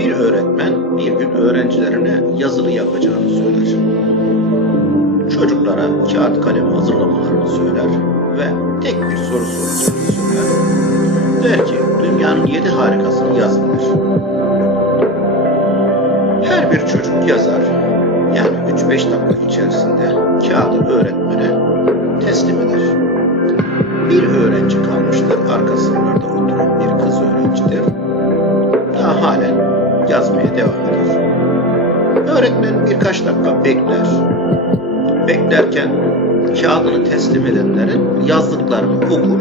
Bir öğretmen bir gün öğrencilerine yazılı yapacağını söyler. Çocuklara kağıt kalem hazırlamalarını söyler ve tek bir soru soracağını söyler. Der ki dünyanın yedi harikasını yazın der. Her bir çocuk yazar. Yani 3-5 dakika içerisinde kağıdı öğretmene teslim eder. Bir öğrenci kalmıştır arka yazmaya devam eder. Öğretmen birkaç dakika bekler. Beklerken kağıdını teslim edenlerin yazdıklarını okur.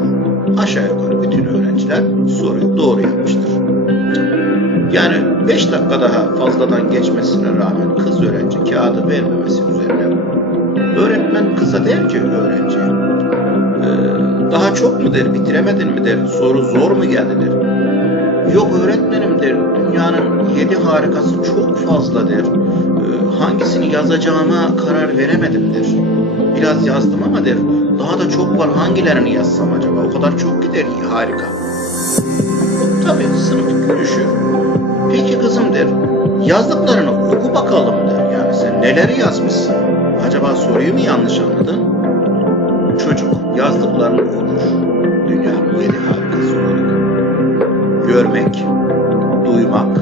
Aşağı yukarı bütün öğrenciler soruyu doğru yapmıştır. Yani 5 dakika daha fazladan geçmesine rağmen kız öğrenci kağıdı vermemesi üzerine öğretmen kıza der ki öğrenciye "Ee, daha çok mu der bitiremedin mi der soru zor mu geldi der. Yok öğretmenim der dünyanın yedi harikası çok fazla der. Ee, hangisini yazacağıma karar veremedim der. Biraz yazdım ama der daha da çok var hangilerini yazsam acaba o kadar çok gider harika. Tabii sınıf gülüşür. Peki kızım der, yazdıklarını oku bakalım der. Yani sen neleri yazmışsın? Acaba soruyu mu yanlış anladın? Çocuk yazdıklarını okur. Görmek, duymak,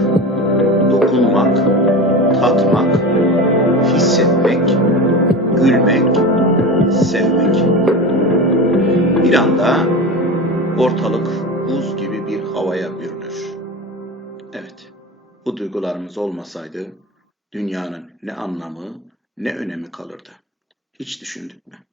dokunmak, tatmak, hissetmek, gülmek, sevmek. Bir anda ortalık buz gibi bir havaya bürünür. Evet, bu duygularımız olmasaydı dünyanın ne anlamı ne önemi kalırdı. Hiç düşündük mü?